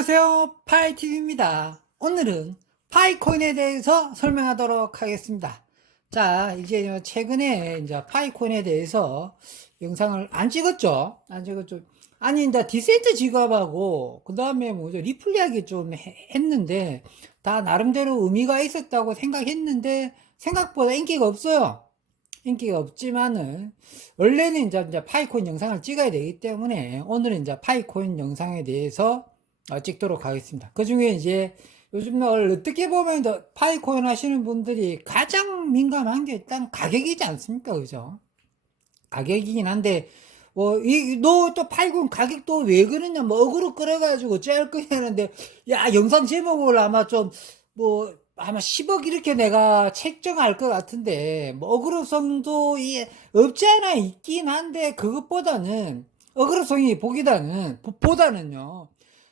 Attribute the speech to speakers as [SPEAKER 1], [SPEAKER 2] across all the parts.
[SPEAKER 1] 안녕하세요. 파이TV입니다. 오늘은 파이코인에 대해서 설명하도록 하겠습니다. 자, 이제 최근에 이제 파이코인에 대해서 영상을 안 찍었죠? 안 찍었죠? 아니, 이제 디센트 지갑하고, 그 다음에 뭐죠? 리플 이야기 좀 해- 했는데, 다 나름대로 의미가 있었다고 생각했는데, 생각보다 인기가 없어요. 인기가 없지만은, 원래는 이제, 파이코인 영상을 찍어야 되기 때문에, 오늘은 이제 파이코인 영상에 대해서 어, 찍도록 하겠습니다. 그 중에 이제 요즘 어떻게 보면 더 파이코인 하시는 분들이 가장 민감한 게 일단 가격이지 않습니까? 그죠? 가격이긴 한데, 뭐, 이, 너 또 파이코인 가격도 왜 그러냐, 뭐, 어그로 끌어가지고 짤 거냐는데, 야, 영상 제목을 아마 좀, 뭐, 아마 10억 이렇게 내가 책정할 것 같은데, 뭐, 이, 없지 않아 있긴 한데, 그것보다는, 어그로성이 보기다는, 보- 보다는요,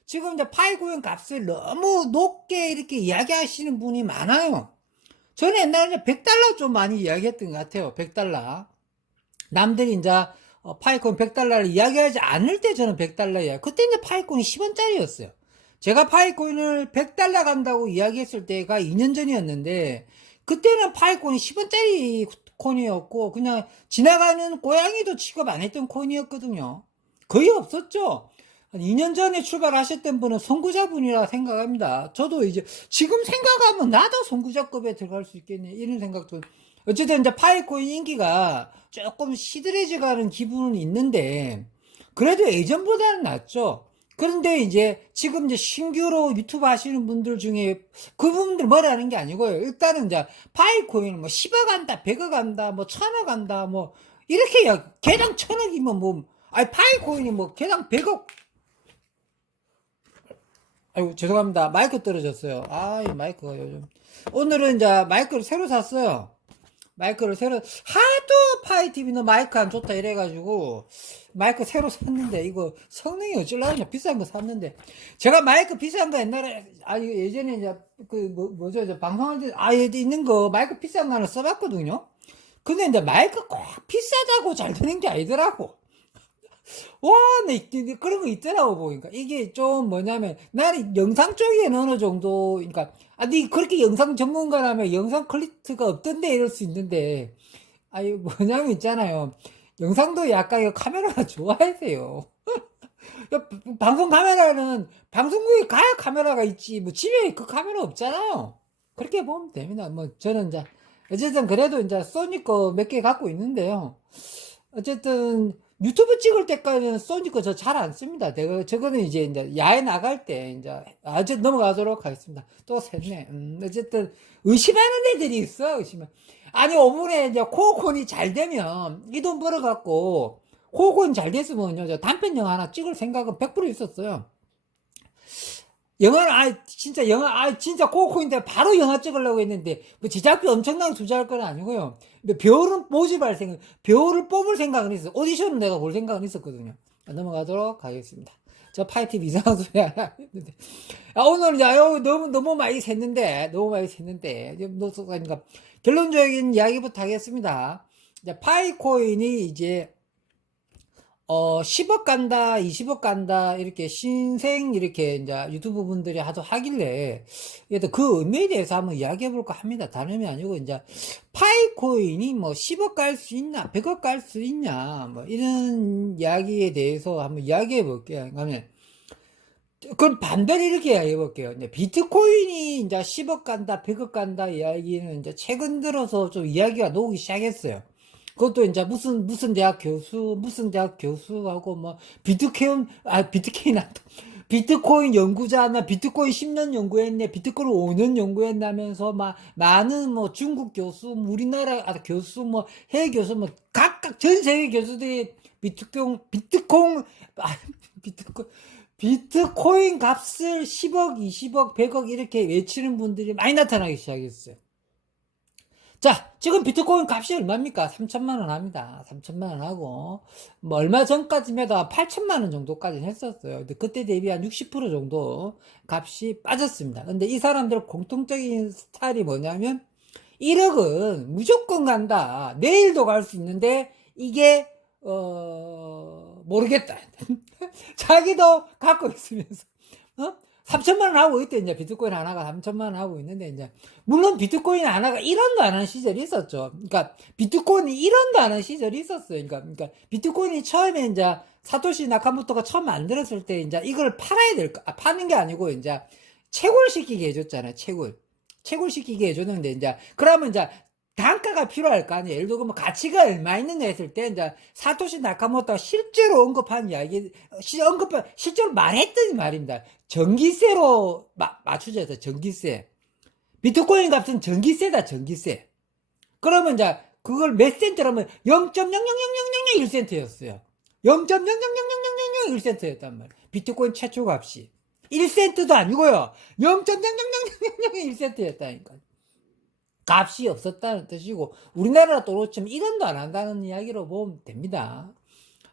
[SPEAKER 1] 지금 이제 파이코인 값을 너무 높게 이렇게 이야기하시는 분이 많아요. 저는 옛날에 100달러 좀 많이 이야기했던 것 같아요. 100달러. 남들이 이제 어, 파이코인 100달러를 이야기하지 않을 때 저는 100달러예요. 그때 이제 파이코인이 10원짜리였어요. 제가 파이코인을 100달러 간다고 이야기했을 때가 2년 전이었는데 그때는 파이코인이 10원짜리 코인이었고 그냥 지나가는 고양이도 취급 안 했던 코인이었거든요. 거의 없었죠. 한 2년 전에 출발하셨던 분은 선구자분이라 생각합니다. 저도 이제 지금 생각하면 나도 선구자급에 들어갈 수 있겠네 이런 생각도 어쨌든 이제 파이코인 인기가 조금 시들해져가는 기분은 있는데 그래도 예전보다는 낫죠. 그런데 이제 지금 이제 신규로 유튜브 하시는 분들 중에 그분들 뭐라는 게 아니고요. 일단은 이제 파이코인은 뭐 10억 간다, 100억 간다, 뭐 1000억 간다, 뭐 이렇게 야 개당 1000억이면 뭐 아니 파이코인이 뭐 개당 100억 아이고 죄송합니다. 마이크 떨어졌어요. 아, 이 마이크가 요즘 오늘은 이제 마이크를 새로 샀어요. 마이크를 새로 하도 파이TV는 마이크 안 좋다 이래가지고 마이크 새로 샀는데 이거 성능이 어쩌려고 비싼 거 샀는데 제가 마이크 비싼 거 옛날에 아 이거 예전에 이제 그 뭐, 뭐죠 이제 방송할 때 아 있는 거 마이크 비싼 거 하나 써봤거든요. 근데 이제 마이크 꼭 비싸다고 잘 되는 게 아니더라고. 와, 네, 네, 그런 거 있더라고, 보니까. 이게 좀 뭐냐면, 나는 영상 쪽에는 어느 정도, 그러니까, 아, 니 그렇게 영상 전문가라면 영상 퀄리티가 없던데 이럴 수 있는데, 아니, 뭐냐면 있잖아요. 영상도 약간 이거 카메라가 좋아야 돼요. 야, 방송 카메라는, 방송국에 가야 카메라가 있지, 뭐 집에 그 카메라 없잖아요. 그렇게 보면 됩니다. 뭐, 저는 이제, 어쨌든 그래도 이제 소니 거 몇 개 갖고 있는데요. 어쨌든 유튜브 찍을 때까지는 소니 거 저 잘 안 씁니다. 내가 저거는 이제 이제 야외 나갈 때 이제 아주 넘어가도록 하겠습니다. 또 샜네. 음, 어쨌든 의심하는 애들이 있어. 의심은 아니 5분에 이제 코어콘이 잘 되면 이 돈 벌어 갖고 코어콘 잘 됐으면요 저 단편 영화 하나 찍을 생각은 100% 있었어요. 영화를 아 진짜 영화 아 진짜 코어콘인데 바로 영화 찍으려고 했는데 뭐 제작비 엄청나게 투자할 건 아니고요. 근데 배우를 모집할 생각, 배우를 뽑을 생각은 있어. 오디션은 내가 볼 생각은 있었거든요. 넘어가도록 하겠습니다. 저 파이팅 이상한 소리 하나 했는데. 아, 오늘 아유, 너무, 너무 많이 샜는데, 너무 많이 샜는데, 노숙하니까 결론적인 이야기부터 하겠습니다. 이제 파이코인이 이제, 어, 10억 간다, 20억 간다, 이렇게 신생, 이렇게 이제 유튜브 분들이 하도 하길래, 그 의미에 대해서 한번 이야기해 볼까 합니다. 의미 아니고, 이제, 파이코인이 뭐 10억 갈 수 있나, 100억 갈 수 있냐, 뭐 이런 이야기에 대해서 한번 이야기해 볼게요. 그러면, 그럼 반대로 이렇게 이야기해 볼게요. 이제 비트코인이 이제 10억 간다, 100억 간다 이야기는 이제 최근 들어서 좀 이야기가 나오기 시작했어요. 그것도 이제 무슨, 무슨 대학 교수, 무슨 대학 교수하고 뭐, 비트코인, 아, 비트코인 한다. 비트코인 연구자나 비트코인 10년 연구했네, 비트코인 5년 연구했다면서 막 많은 뭐 중국 교수, 뭐 우리나라 아, 교수, 뭐 해외 교수, 뭐 각각 전 세계 교수들이 비트코인, 비트코인, 아, 비트코인, 비트코인 값을 10억, 20억, 100억 이렇게 외치는 분들이 많이 나타나기 시작했어요. 자, 지금 비트코인 값이 얼마입니까? 3천만 원 합니다. 3천만 원 하고, 뭐, 얼마 전까지만 해도 8천만 원 정도까지 했었어요. 근데 그때 대비 한 60% 정도 값이 빠졌습니다. 근데 이 사람들 공통적인 스타일이 뭐냐면, 1억은 무조건 간다. 내일도 갈 수 있는데, 이게, 어, 모르겠다. 자기도 갖고 있으면서, 어? 3천만 원 하고 있대, 이제 비트코인 하나가 3천만 원 하고 있는데, 이제, 물론 비트코인 하나가 1원도 안 하는 시절이 있었죠. 그러니까, 비트코인이 1원도 안 하는 시절이 있었어요. 그러니까, 그러니까, 비트코인이 처음에 이제, 사토시 나카모토가 처음 만들었을 때, 이제, 이걸 팔아야 될 거, 아, 파는 게 아니고, 이제, 채굴시키게 해줬잖아요, 채굴. 채굴시키게 해줬는데, 이제, 그러면 이제, 단가가 필요할 거 아니에요. 예를 들어, 뭐, 가치가 얼마 있느냐 했을 때, 이제, 사토시 나카모토가 실제로 언급한 이야기, 시, 언급한, 실제로 말했던 말입니다. 전기세로 마, 맞추자 해서 전기세. 비트코인 값은 전기세다, 전기세. 그러면 이제, 그걸 몇 센트라면 0.0000001센트였어요. 0.0000001센트였단 말이에요. 비트코인 최초 값이. 1센트도 아니고요. 0.0000001센트였다니까. 값이 없었다는 뜻이고 우리나라 도로처럼 1원도 안 한다는 이야기로 보면 됩니다.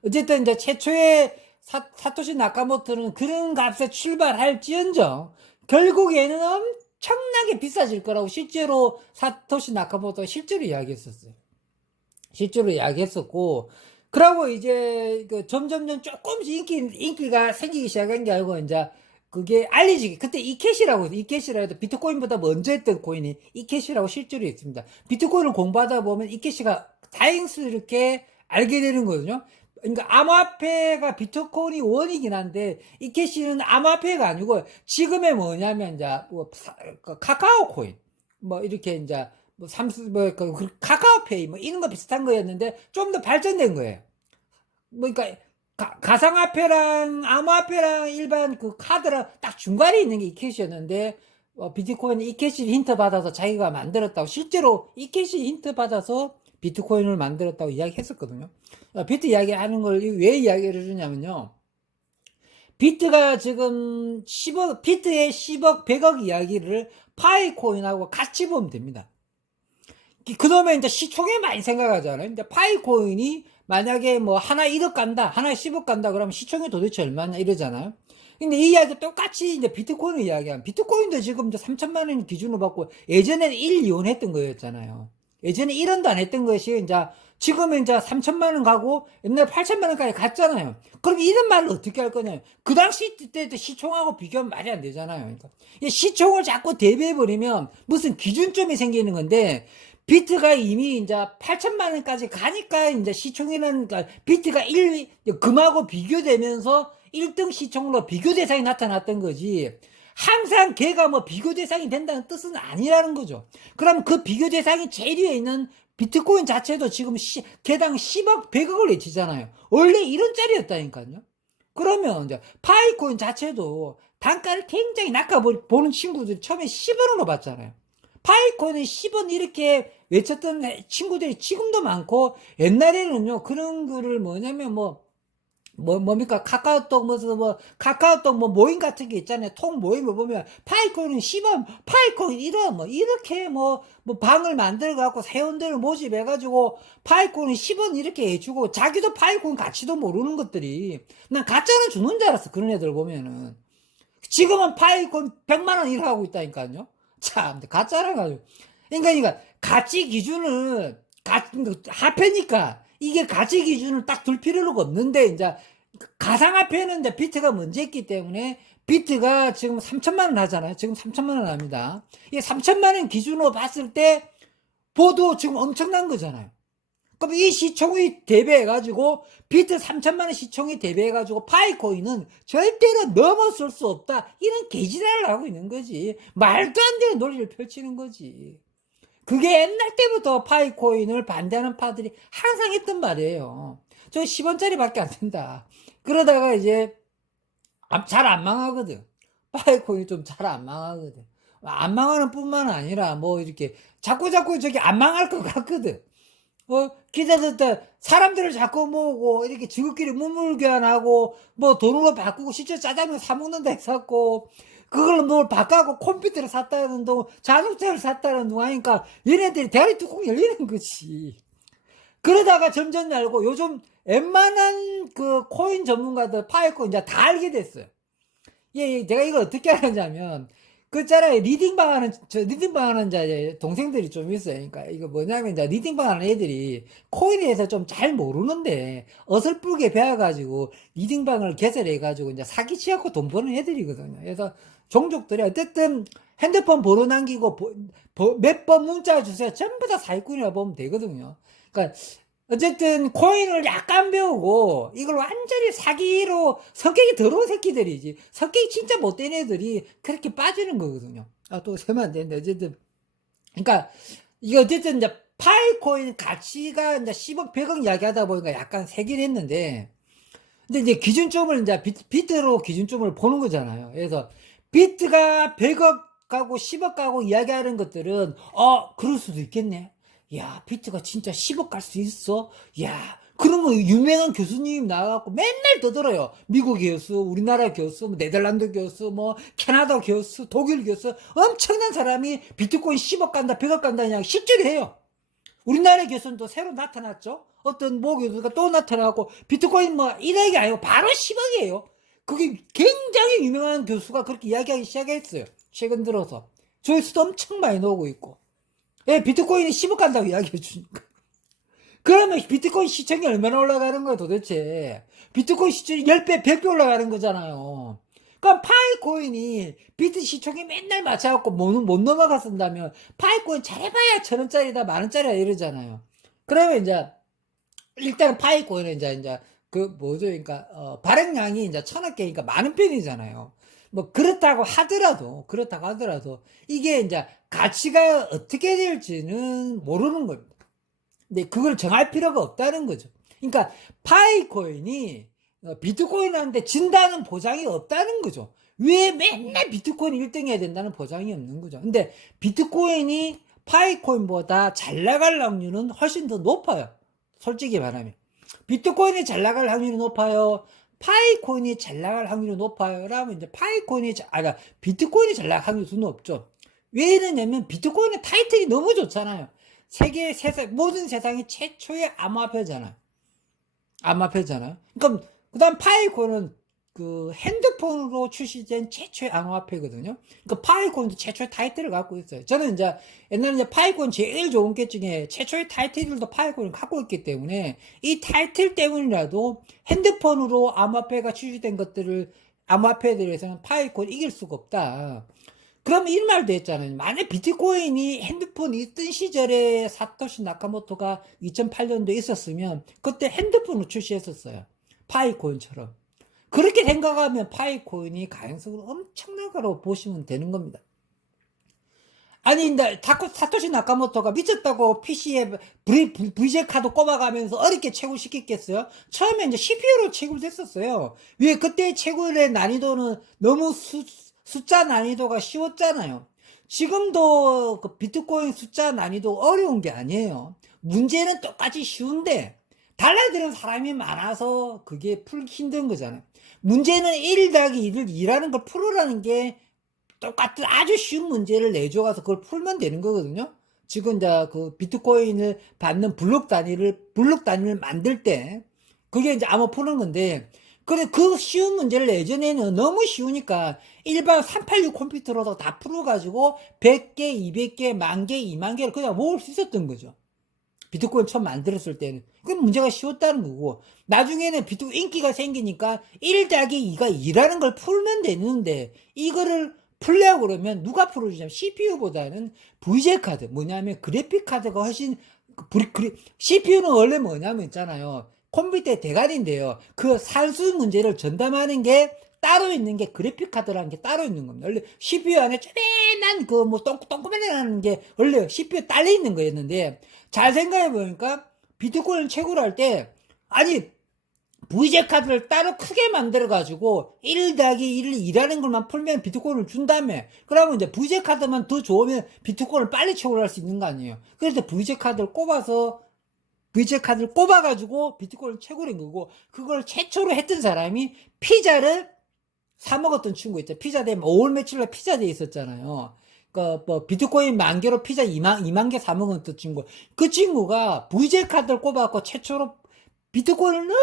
[SPEAKER 1] 어쨌든 이제 최초의 사, 사토시 나카모토는 그런 값에 출발할지언정 결국에는 엄청나게 비싸질 거라고 실제로 사토시 나카모토가 실제로 이야기했었어요. 실제로 이야기했었고 그러고 이제 그 점점점 조금씩 인기 인기가 생기기 시작한 게 아니고 이제 그게 알려지기 그때 이캐시라고 해서 이캐시라 해도 비트코인보다 먼저 했던 코인이 이캐시라고 실제로 있습니다. 비트코인을 공부하다 보면 이캐시가 다행스럽게 알게 되는 거거든요. 그러니까 암호화폐가 비트코인이 원이긴 한데 이캐시는 암호화폐가 아니고 지금의 뭐냐면 이제 뭐 사- 그 카카오 코인 뭐 이렇게 이제 뭐 삼수 뭐그 카카오페이 뭐 이런 거 비슷한 거였는데 좀 더 발전된 거예요. 뭐 그러니까 가, 가상화폐랑 암호화폐랑 일반 그 카드랑 딱 중간에 있는 게 이캐시였는데 어, 비트코인 이캐시 힌트 받아서 자기가 만들었다고 실제로 이캐시 힌트 받아서 비트코인을 만들었다고 이야기했었거든요. 어, 비트 이야기하는 걸 왜 이야기를 해주냐면요. 비트가 지금 10억 비트의 10억 100억 이야기를 파이코인하고 같이 보면 됩니다. 그놈의 이제 시총에 많이 생각하잖아요. 근데 파이코인이 만약에 뭐 하나 1억 간다, 하나 10억 간다 그러면 시총이 도대체 얼마냐 이러잖아요. 근데 이 이야기 똑같이 이제 비트코인을 이야기하면 비트코인도 지금 이제 3천만 원 기준으로 받고 예전에는 1, 2원 했던 거였잖아요. 예전에 1원도 안 했던 것이 이제 지금은 이제 3천만 원 가고 옛날에 8천만 원까지 갔잖아요. 그럼 이런 말을 어떻게 할 거냐? 그 당시 때 시총하고 비교하면 말이 안 되잖아요. 그러니까 이 시총을 자꾸 대비해 버리면 무슨 기준점이 생기는 건데 비트가 이미 이제 8천만 원까지 가니까 이제 그러니까 비트가 1, 금하고 비교되면서 1등 시총으로 비교 대상이 나타났던 거지. 항상 걔가 뭐 비교 대상이 된다는 뜻은 아니라는 거죠. 그럼 그 비교 대상이 제일 위에 있는 비트코인 자체도 지금 시, 개당 10억, 100억을 외치잖아요. 원래 1원짜리였다니까요. 그러면 이제 파이코인 자체도 단가를 굉장히 낮게 보- 보는 친구들 처음에 10원으로 봤잖아요. 파이코인은 10원 이렇게 외쳤던 친구들이 지금도 많고 옛날에는요 그런 거를 뭐냐면 뭐 뭐, 뭡니까? 카카오톡, 무슨, 뭐, 카카오톡, 뭐, 모임 같은 게 있잖아요. 통 모임을 보면, 파이콘은 10원, 파이콘 1원, 뭐, 이렇게 뭐, 뭐, 방을 만들어갖고 회원들을 모집해가지고, 파이콘은 10원 이렇게 해주고, 자기도 파이콘 가치도 모르는 것들이, 난 가짜는 주는 줄 알았어. 그런 애들 보면은. 지금은 파이콘 100만원 일을 하고 있다니까요. 참, 가짜라 가지고. 그러니까, 그러니까, 가치 기준을, 가, 화폐니까, 이게 가치 기준을 딱 둘 필요가 없는데, 이제, 가상화폐는 이제 비트가 먼저 했기 때문에, 비트가 지금 3천만 원 하잖아요. 지금 3천만 원 합니다. 이 3천만 원 기준으로 봤을 때, 보도 지금 엄청난 거잖아요. 그럼 이 시총이 대비해가지고, 비트 3천만 원 시총이 대비해가지고, 파이코인은 절대로 넘어설 수 없다. 이런 개지랄을 하고 있는 거지. 말도 안 되는 논리를 펼치는 거지. 그게 옛날 때부터 파이코인을 반대하는 파들이 항상 했던 말이에요. 저 10원짜리 밖에 안 된다. 그러다가 이제 잘 안 망하거든. 파이코인이 좀 잘 안 망하거든. 안 망하는 뿐만 아니라 뭐 이렇게 자꾸 자꾸 저기 안 망할 것 같거든. 어, 기자들 때 사람들을 자꾸 모으고 이렇게 지극끼리 무물교환하고 뭐 돈으로 바꾸고 실제 짜장면 사 먹는다 해갖고 그걸 뭘 바꿔고 컴퓨터를 샀다는 동 자동차를 샀다는 동 하니까 얘네들이 대가리 뚜껑 열리는 거지. 그러다가 점점 알고 요즘 웬만한 그 코인 전문가들 파이코 이제 다 알게 됐어요. 예, 예, 내가 이걸 어떻게 하냐면 그 있잖아요. 리딩방 하는, 저 리딩방 하는 이제 동생들이 좀 있어요. 그러니까 이거 뭐냐면 이제 리딩방 하는 애들이 코인에 대해서 좀 잘 모르는데 어설프게 배워가지고 리딩방을 개설해가지고 이제 사기치갖고 돈 버는 애들이거든요. 그래서 종족들이 어쨌든 핸드폰 번호 남기고 몇 번 문자 주세요. 전부 다 사기꾼이라 보면 되거든요. 그러니까 어쨌든 코인을 약간 배우고 이걸 완전히 사기로 성격이 더러운 새끼들이지. 성격이 진짜 못된 애들이 그렇게 빠지는 거거든요. 아, 또 세면 안 되는데 어쨌든 그러니까 이게 어쨌든 이제 파이코인 가치가 이제 10억, 100억 이야기하다 보니까 약간 세긴 했는데 근데 이제 기준점을 이제 비트, 비트로 기준점을 보는 거잖아요. 그래서 비트가 100억 가고 10억 가고 이야기하는 것들은 어 그럴 수도 있겠네. 야 비트가 진짜 10억 갈 수 있어. 야 그러면 유명한 교수님 나와갖고 맨날 떠들어요. 미국 교수, 우리나라 교수, 뭐 네덜란드 교수, 뭐 캐나다 교수, 독일 교수 엄청난 사람이 비트코인 10억 간다, 100억 간다 그냥 실제로 해요. 우리나라 교수는 또 새로 나타났죠. 어떤 모 교수가 또 나타나고 비트코인 뭐 1억이 아니고 바로 10억이에요. 그게 굉장히 유명한 교수가 그렇게 이야기하기 시작했어요. 최근 들어서. 조회수도 엄청 많이 나오고 있고. 예, 비트코인이 10억 간다고 이야기해 주니까. 그러면 비트코인 시청이 얼마나 올라가는 거야 도대체. 비트코인 시청이 10배, 100배 올라가는 거잖아요. 그럼 파이코인이 비트 시총이 맨날 맞춰갖고 못, 못 넘어갔었다면 파이코인 잘해봐야 천 원짜리다 만 원짜리다 이러잖아요. 그러면 이제 일단 파이코인은 이제 이제 그 뭐죠, 그러니까 어, 발행량이 이제 천억 개니까 많은 편이잖아요. 뭐 그렇다고 하더라도 그렇다고 하더라도 이게 이제 가치가 어떻게 될지는 모르는 겁니다. 근데 그걸 정할 필요가 없다는 거죠. 그러니까 파이 코인이 어, 비트코인한테 진다는 보장이 없다는 거죠. 왜 맨날 비트코인 1등 해야 된다는 보장이 없는 거죠. 근데 비트코인이 파이코인보다 잘 나갈 확률은 훨씬 더 높아요. 솔직히 말하면. 비트코인이 잘 나갈 확률이 높아요. 파이코인이 잘 나갈 확률이 높아요. 라면 이제 파이코인이, 잘, 아, 그러니까 비트코인이 잘 나갈 확률이 더 높죠. 왜 이러냐면 비트코인의 타이틀이 너무 좋잖아요. 세계 세상, 모든 세상이 최초의 암호화폐잖아요. 암호화폐잖아요. 그럼 그 다음 파이콘은 그 핸드폰으로 출시된 최초의 암호화폐거든요. 그 파이콘도 최초의 타이틀을 갖고 있어요. 저는 이제 옛날에 이제 파이콘 제일 좋은 게 중에 최초의 타이틀들도 파이콘을 갖고 있기 때문에 이 타이틀 때문이라도 핸드폰으로 암호화폐가 출시된 것들을 암호화폐들에서는 파이콘 이길 수가 없다. 그럼 이런 말도 했잖아요. 만약 비트코인이 핸드폰이 있던 시절에 사토시 나카모토가 2008년도에 있었으면 그때 핸드폰으로 출시했었어요. 파이코인처럼. 그렇게 생각하면 파이코인이 엄청난 거라고 보시면 되는 겁니다. 아니, 다코, 사토시 나카모토가 미쳤다고 PC에 VJ 카드 꼽아가면서 어렵게 채굴시켰겠어요? 처음에 이제 CPU로 채굴됐었어요. 왜 그때 채굴의 난이도는 너무 수, 숫자 난이도가 쉬웠잖아요. 지금도 그 비트코인 숫자 난이도 어려운 게 아니에요. 문제는 똑같이 쉬운데 달라드는 사람이 많아서 그게 풀기 힘든 거잖아요. 문제는 1 더하기 1을 2라는 걸 풀으라는 게 똑같은 아주 쉬운 문제를 내줘가서 그걸 풀면 되는 거거든요. 지금 이제 그 비트코인을 받는 블록 단위를, 블록 단위를 만들 때 그게 이제 아마 푸는 건데 그래, 그 쉬운 문제를 예전에는 너무 쉬우니까 일반 386 컴퓨터로도 다 풀어가지고 100개, 200개, 만 개, 2만 개를 그냥 모을 수 있었던 거죠. 비트코인 처음 만들었을 때는. 그 문제가 쉬웠다는 거고. 나중에는 비트코인 인기가 생기니까 1 더하기 2가 2라는 걸 풀면 되는데, 이거를 풀려고 그러면 누가 풀어주냐면 CPU보다는 VG카드. 뭐냐면 그래픽카드가 훨씬, CPU는 원래 뭐냐면 있잖아요. 컴퓨터의 대가리인데요. 그 산수 문제를 전담하는 게 따로 있는 게 그래픽 카드라는 게 따로 있는 겁니다. 원래 CPU 안에 쪼맨한 그뭐 똥꼬맨한 게 원래 CPU 딸려 있는 거였는데 잘 생각해 보니까 비트코인 채굴 할때 아니 VJ 카드를 따로 크게 만들어 가지고 1 더하기 1을 2라는 것만 풀면 비트코인을 준다며. 그러면 이제 VJ 카드만 더 좋으면 비트코인을 빨리 채굴할 수 있는 거 아니에요. 그래서 VJ 카드를 꼽아서 VJ 카드를 꼽아가지고 비트코인을 채굴인 거고 그걸 최초로 했던 사람이 피자를 사 먹었던 친구 있죠. 피자대 5월 며칠 날 피자대 있었잖아요. 그뭐 비트코인 만 개로 피자 2만 2만 개 사 먹었던 친구. 그 친구가 VJ 카드를 꼽아갖고 최초로 비트코인을 너무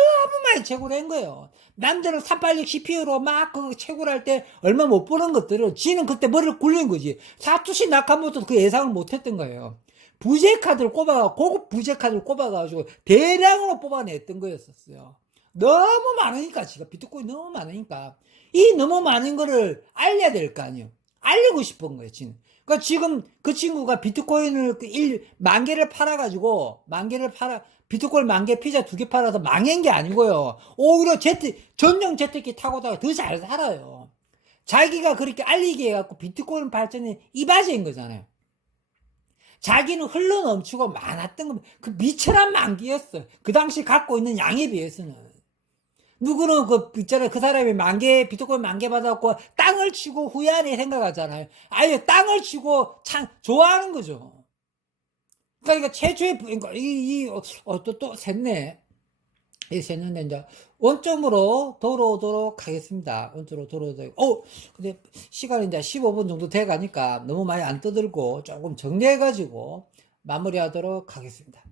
[SPEAKER 1] 많이 채굴한 거예요. 남들은 386 CPU로 막그 채굴할 때 얼마 못 버는 것들을 지는 그때 머리를 굴린 거지. 사투시 나카모토도 그 예상을 못 했던 거예요. 부재 카드를 꼽아 고급 부재 카드를 꼽아가지고 대량으로 뽑아냈던 거였었어요. 너무 많으니까 지금 비트코인 너무 많으니까 이 너무 많은 거를 알려야 될 거 아니에요. 알리고 싶은 거예요, 지금. 그러니까 지금 그 친구가 비트코인을 그 일, 만 개를 팔아가지고 만 개를 팔아 비트코인 만 개 피자 두 개 팔아서 망한 게 아니고요. 오히려 제트 전용 제트기 타고다가 더 잘 살아요. 자기가 그렇게 알리게 해갖고 비트코인 발전에 이바지인 거잖아요. 자기는 흘러 넘치고 많았던 거, 그 미천한 만기였어요. 그 당시 갖고 있는 양에 비해서는. 누구는 그, 있잖아요. 그 사람이 만 개, 비트코인 만개 받아갖고 땅을 치고 후회하네 생각하잖아요. 아예 땅을 치고 참, 좋아하는 거죠. 그러니까 최초의, 부- 그러니까 이, 이, 어, 어, 또, 또 샜네. 이 샜는데 이제 원점으로 돌아오도록 하겠습니다. 원점으로 돌아오도록. 어, 근데 시간이 이제 15분 정도 돼 가니까 너무 많이 안 떠들고 조금 정리해 가지고 마무리하도록 하겠습니다.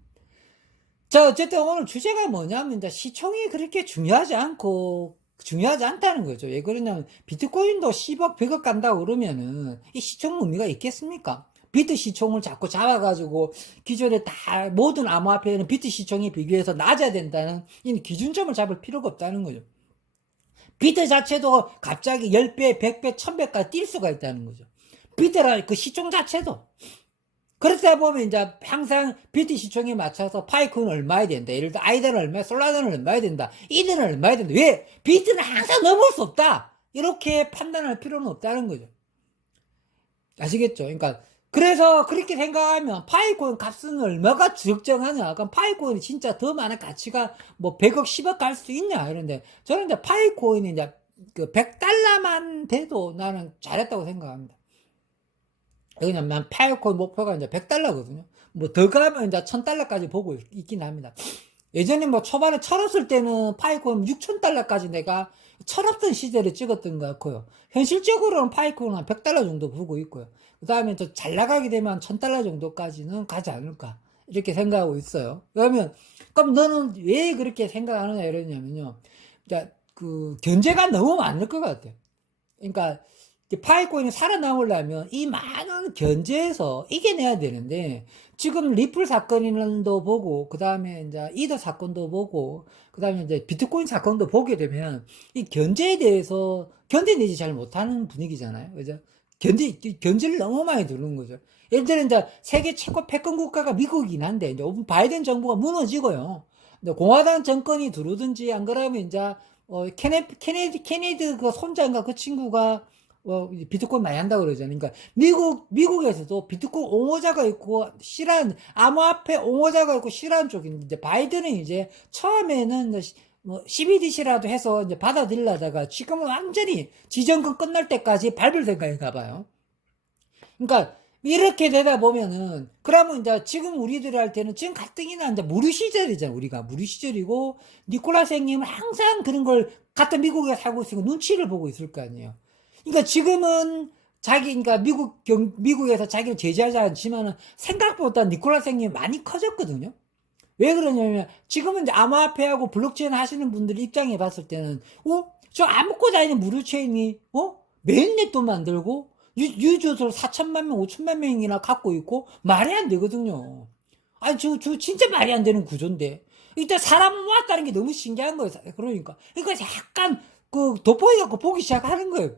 [SPEAKER 1] 자, 어쨌든 오늘 주제가 뭐냐면 이제 시총이 그렇게 중요하지 않고 중요하지 않다는 거죠. 왜 그러냐면 비트코인도 10억, 100억 간다고 그러면은 이 시총 의미가 있겠습니까? 비트 시총을 자꾸 잡아가지고 기존에 다 모든 암호화폐는 비트 시총에 비교해서 낮아야 된다는 이 기준점을 잡을 필요가 없다는 거죠. 비트 자체도 갑자기 10배, 100배, 1000배까지 뛸 수가 있다는 거죠. 비트라 그 시총 자체도. 그렇다 보면 이제 항상 비트 시총에 맞춰서 파이콘은 얼마야 된다. 예를 들어 아이들은 얼마야, 솔라드는 얼마야 된다. 이들은 얼마야 된다. 왜? 비트는 항상 넘을 수 없다. 이렇게 판단할 필요는 없다는 거죠. 아시겠죠? 그러니까 그래서 그렇게 생각하면 파이코인 값은 얼마가 적정하냐? 그럼 파이코인이 진짜 더 많은 가치가 뭐 100억, 10억 갈 수 있냐? 이런데 저는 이제 파이코인이 이제 그 100달러만 돼도 나는 잘했다고 생각합니다. 왜냐면 난 파이코인 목표가 이제 100달러거든요. 뭐 더 가면 이제 1000달러까지 보고 있- 있긴 합니다. 예전에 뭐 초반에 철없을 때는 파이코인 6,000달러까지 내가 철없던 시절에 찍었던 것 같고요. 현실적으로는 파이코인 한 100달러 정도 보고 있고요. 그 다음에 또 잘 나가게 되면 1000달러 정도까지는 가지 않을까. 이렇게 생각하고 있어요. 그러면, 그럼 너는 왜 그렇게 생각하느냐 이러냐면요. 그러니까 그 견제가 너무 많을 것 같아요. 그러니까 파이코인이 살아남으려면 이 많은 견제에서 이겨내야 되는데 지금 리플 사건도 보고 그 다음에 이제 이더 사건도 보고 그 다음에 이제 비트코인 사건도 보게 되면 이 견제에 대해서 견뎌내지 잘 못하는 분위기잖아요. 그죠? 견제 견제를 너무 많이 두는 거죠. 예를 들어 이제 세계 최고 패권 국가가 미국이긴 한데 이제 바이든 정부가 무너지고요. 공화당 정권이 들어오든지 안 그러면 이제 어 케네 케네디 케네디 그 손자인가 그 친구가 어, 비트코인 많이 한다고 그러잖아요. 그러니까, 미국, 미국에서도 비트코인 옹호자가 있고, 실한, 암호화폐 옹호자가 있고, 실한 쪽인데, 바이든은 이제, 처음에는, 뭐, CBDC라도 해서 이제 받아들이려다가, 지금은 완전히 지정권 끝날 때까지 밟을 생각인가 봐요. 그러니까, 이렇게 되다 보면은, 그러면 이제 지금 우리들이 할 때는 지금 가뜩이나 이제 무료 시절이잖아, 우리가. 무료 시절이고, 니콜라스 형님은 항상 그런 걸, 같은 미국에 살고 있으니까 눈치를 보고 있을 거 아니에요. 그러니까 지금은 자기, 그러니까 미국, 경, 미국에서 자기를 제재하지 않지만은 생각보다 니콜라스 형님이 많이 커졌거든요. 왜 그러냐면 지금은 암호화폐하고 블록체인 하시는 분들 입장에 봤을 때는, 어? 저안 먹고 다니는 무료체인이, 어? 메인넷도 만들고, 유, 유저들 4천만 명, 5천만 명이나 갖고 있고, 말이 안 되거든요. 아니, 저, 저 진짜 말이 안 되는 구조인데. 일단 사람 모았다는 게 너무 신기한 거예요. 그러니까. 그러니까 약간, 그, 돋보여갖고 보기 시작하는 거예요.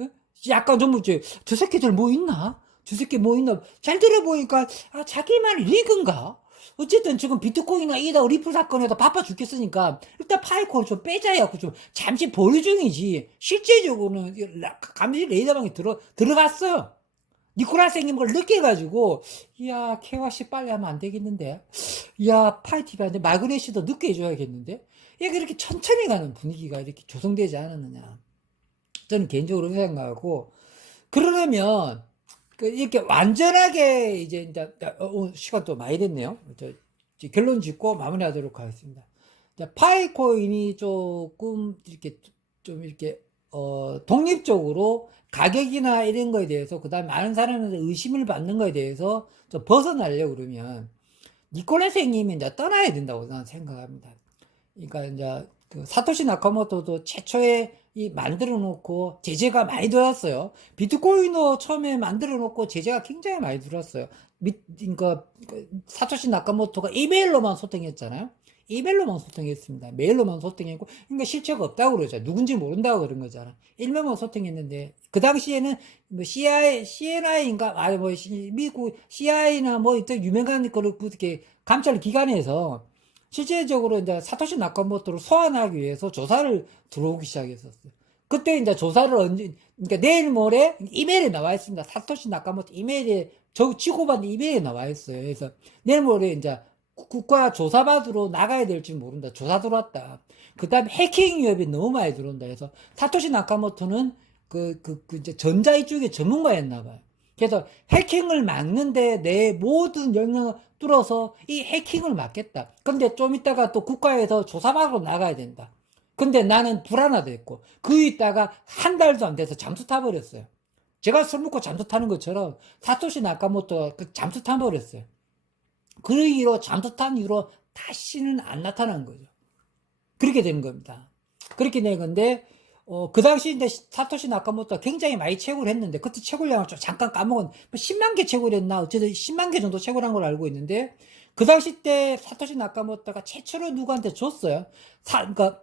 [SPEAKER 1] 예? 약간 좀, 저, 저 새끼들 뭐 있나? 저 새끼 뭐 있나? 잘 들어보니까, 아, 자기만 리그인가? 어쨌든 지금 비트코인이나 이다 리플 사건에도 바빠 죽겠으니까 일단 파이콘 좀 빼자 해갖고 좀 잠시 보류 중이지. 실제적으로는 감시 레이더방에 들어, 들어갔어요. 니콜라스 형님 걸 늦게 해가지고 이야 케와씨 빨리 하면 안 되겠는데? 이야 파이티가 마그네시도 늦게 해줘야겠는데? 이게 이렇게 천천히 가는 분위기가 이렇게 조성되지 않았느냐. 저는 개인적으로 생각하고 그러려면 그 이렇게 완전하게 이제 이제 어, 어, 시간 또 많이 됐네요. 결론 짓고 마무리하도록 하겠습니다. 자, 파이 코인이 조금 이렇게 좀 이렇게 어 독립적으로 가격이나 이런 거에 대해서 그다음에 많은 사람들의 의심을 받는 거에 대해서 좀 벗어나려고 그러면 니콜라스 형님이 이제 떠나야 된다고 저는 생각합니다. 그러니까 이제 그 사토시 나카모토도 최초에 이 만들어 놓고 제재가 많이 들었어요. 비트코인도 처음에 만들어 놓고 제재가 굉장히 많이 들었어요. 미, 그러니까 그 사토시 나카모토가 이메일로만 소통했잖아요. 이메일로만 소통했습니다. 메일로만 소통했고, 그러니까 실체가 없다고 그러죠. 누군지 모른다고 그런 거잖아. 일면만 소통했는데, 그 당시에는 뭐 CI, CNI인가, 아니 뭐 시- 미국 CI나 뭐 이런 유명한 그런 이렇게 감찰 기관에서 실제적으로 이제 사토시 나카모토를 소환하기 위해서 조사를 들어오기 시작했었어요. 그때 이제 조사를 언제, 그러니까 내일 모레 이메일에 나와 있습니다. 사토시 나카모토 이메일에 저 치고받은 이메일에 나와 있어요. 그래서 내일 모레 이제 국- 국가 조사받으러 나가야 될지 모른다. 조사 들어왔다. 그 다음에 해킹 위협이 너무 많이 들어온다. 그래서 사토시 나카모토는 그, 그, 그 이제 전자 이쪽에 전문가였나 봐요. 그래서 해킹을 막는데 내 모든 역량을 뚫어서 이 해킹을 막겠다. 근데 좀 있다가 또 국가에서 조사받으러 나가야 된다. 근데 나는 불안하됐고, 그 있다가 한 달도 안 돼서 잠수 타버렸어요. 제가 술 먹고 잠수 타는 것처럼 사토시 나카모토가 그 잠수 타버렸어요. 그 이후로 잠수 탄 이후로 다시는 안 나타난 거죠. 그렇게 되는 겁니다. 그렇게 된 건데, 어, 그 당시 이제 사토시 나카모토가 굉장히 많이 채굴을 했는데, 그때 채굴량을 좀 잠깐 까먹었는데, 10만 개 채굴 했나? 어쨌든 10만 개 정도 채굴한 걸로 알고 있는데, 그 당시 때 사토시 나카모토가 최초로 누구한테 줬어요. 사, 그러니까,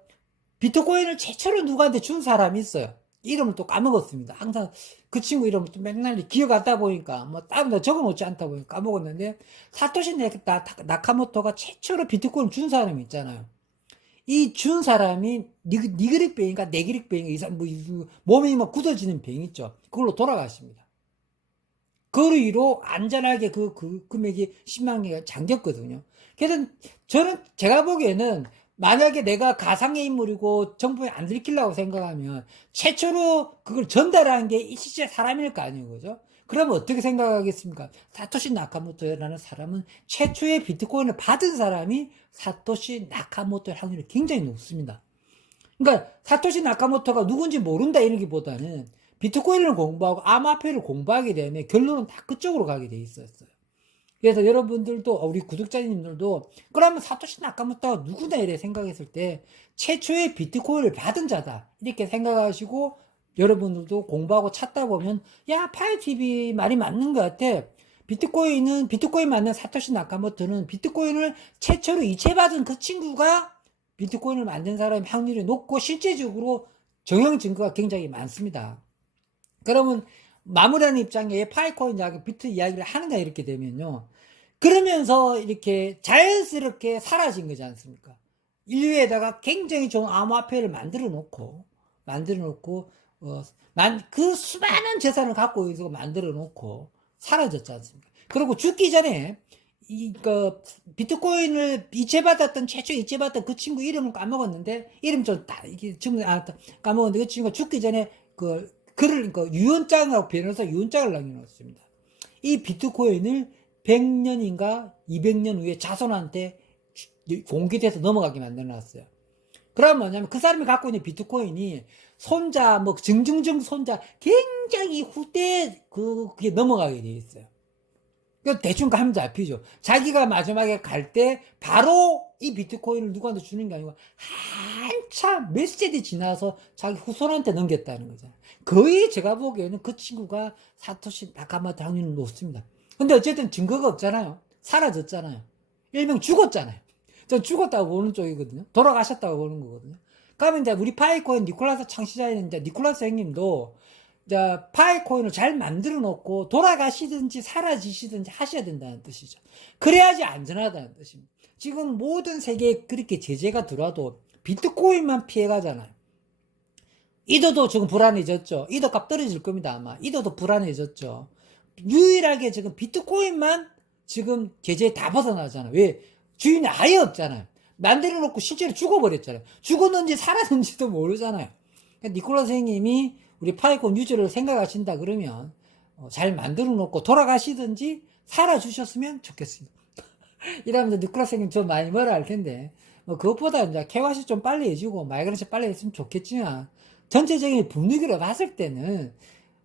[SPEAKER 1] 비트코인을 최초로 누구한테 준 사람이 있어요. 이름을 또 까먹었습니다. 항상 그 친구 이름을 또 맨날 기억 안다 보니까, 뭐, 따로 적어놓지 않다 보니까 까먹었는데, 사토시 나카모토가 최초로 비트코인을 준 사람이 있잖아요. 이 준 사람이 니그, 니그릭 병인가 네그릭 병인가 이 사람 뭐, 이- 몸이 막 굳어지는 병 있죠. 그걸로 돌아가십니다. 그 이후로 안전하게 그, 그 금액이 10만 개가 잠겼거든요. 그래서 저는 제가 보기에는 만약에 내가 가상의 인물이고 정부에 안 들키려고 생각하면 최초로 그걸 전달한 게이 실제 사람일 거 아니에요. 그죠? 그러면 어떻게 생각하겠습니까? 사토시 나카모토라는 사람은 최초의 비트코인을 받은 사람이 사토시 나카모토의 확률이 굉장히 높습니다. 그러니까 사토시 나카모토가 누군지 모른다 이러기보다는 비트코인을 공부하고 암호화폐를 공부하게 되면 결론은 다 그쪽으로 가게 돼 있었어요. 그래서 여러분들도 우리 구독자님들도 그러면 사토시 나카모토가 누구냐 이래 생각했을 때 최초의 비트코인을 받은 자다 이렇게 생각하시고 여러분들도 공부하고 찾다 보면 야 파이TV 말이 맞는 것 같아 비트코인은 비트코인 맞는 사토시 나카모토는 비트코인을 최초로 이체받은 그 친구가 비트코인을 만든 사람의 확률이 높고 실제적으로 정형 증거가 굉장히 많습니다. 그러면 마무리하는 입장에 파이코인 이야기, 비트 이야기를 하느냐 이렇게 되면요. 그러면서 이렇게 자연스럽게 사라진 거지 않습니까? 인류에다가 굉장히 좋은 암호화폐를 만들어 놓고, 만들어 놓고, 어, 만, 그 수많은 재산을 갖고 있고 만들어 놓고 사라졌지 않습니까? 그리고 죽기 전에 이, 그, 비트코인을 이체받았던, 최초 이체받았던 그 친구 이름을 까먹었는데, 이름 좀 다, 이게 지금, 아, 까먹었는데, 그 친구가 죽기 전에 그, 글을, 그, 유언장이라고 변해서 유언장을 남겨놓습니다. 이 비트코인을 100년인가 200년 후에 자손한테 주- 공개돼서 넘어가게 만들어놨어요. 그럼 뭐냐면 그 사람이 갖고 있는 비트코인이 손자, 뭐, 증증증 손자, 굉장히 후대에 그, 그게 넘어가게 돼 있어요. 그 대충 가면 잡히죠. 자기가 마지막에 갈 때 바로 이 비트코인을 누구한테 주는 게 아니고 한참 몇 세대 지나서 자기 후손한테 넘겼다는 거잖아요. 거의 제가 보기에는 그 친구가 사토시 나카모토 확률은 높습니다. 근데 어쨌든 증거가 없잖아요. 사라졌잖아요. 일명 죽었잖아요. 전 죽었다고 보는 쪽이거든요. 돌아가셨다고 보는 거거든요. 그러면 이제 우리 파이코인 니콜라스 창시자인 이제 니콜라스 형님도 이제 파이코인을 잘 만들어 놓고 돌아가시든지 사라지시든지 하셔야 된다는 뜻이죠. 그래야지 안전하다는 뜻입니다. 지금 모든 세계에 그렇게 제재가 들어와도 비트코인만 피해가잖아요. 이더도 지금 불안해졌죠. 이더 값 떨어질 겁니다, 아마. 이더도 불안해졌죠. 유일하게 지금 비트코인만 지금 제재 다 벗어나잖아요. 왜? 주인이 아예 없잖아요. 만들어 놓고 실제로 죽어버렸잖아요. 죽었는지 살았는지도 모르잖아요. 그러니까 니콜라 선생님이 우리 파이콘 유저를 생각하신다 그러면 어, 잘 만들어 놓고 돌아가시든지 살아주셨으면 좋겠습니다. 이러면서 니콜라 선생님 저 많이 뭐라 할 텐데 뭐 그것보다 이제 케와시 좀 빨리 해주고 마이그레이션 빨리 했으면 좋겠지만 전체적인 분위기로 봤을 때는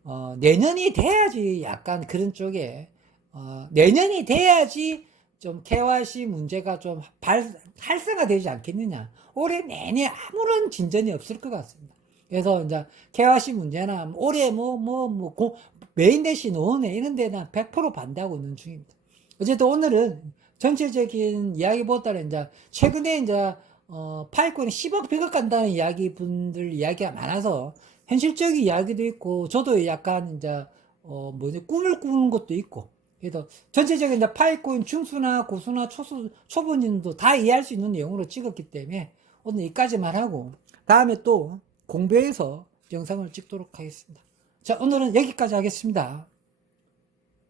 [SPEAKER 1] 어, 내년이 돼야지 약간 그런 쪽에 어, 내년이 돼야지 좀 KYC 문제가 좀 발, 활성화되지 않겠느냐. 올해 내내 아무런 진전이 없을 것 같습니다. 그래서 이제 KYC 문제나 올해 뭐, 뭐, 뭐, 고, 메인 대시 노네 이런 데는 100% 반대하고 있는 중입니다. 어쨌든 오늘은 전체적인 이야기보다는 이제 최근에 이제 어, 파이콘이 10억, 100억 간다는 이야기 분들 이야기가 많아서 현실적인 이야기도 있고 저도 약간 이제 어, 뭐지 꿈을 꾸는 것도 있고 그래서 전체적인 이제 파이코인 중수나 고수나 초수 초보님도 다 이해할 수 있는 내용으로 찍었기 때문에 오늘 여기까지만 하고 다음에 또 공부해서 영상을 찍도록 하겠습니다. 자 오늘은 여기까지 하겠습니다.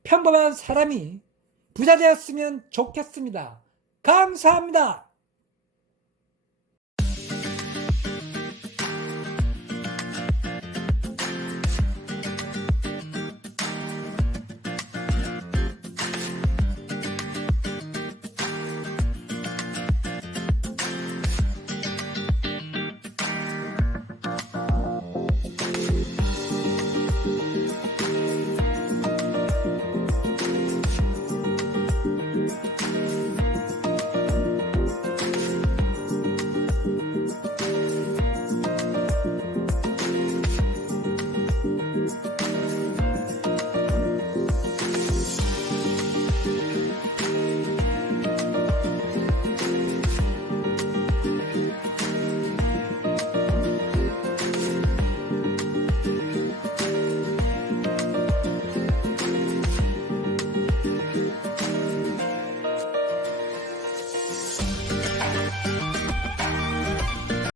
[SPEAKER 1] 평범한 사람이 부자 되었으면 좋겠습니다. 감사합니다.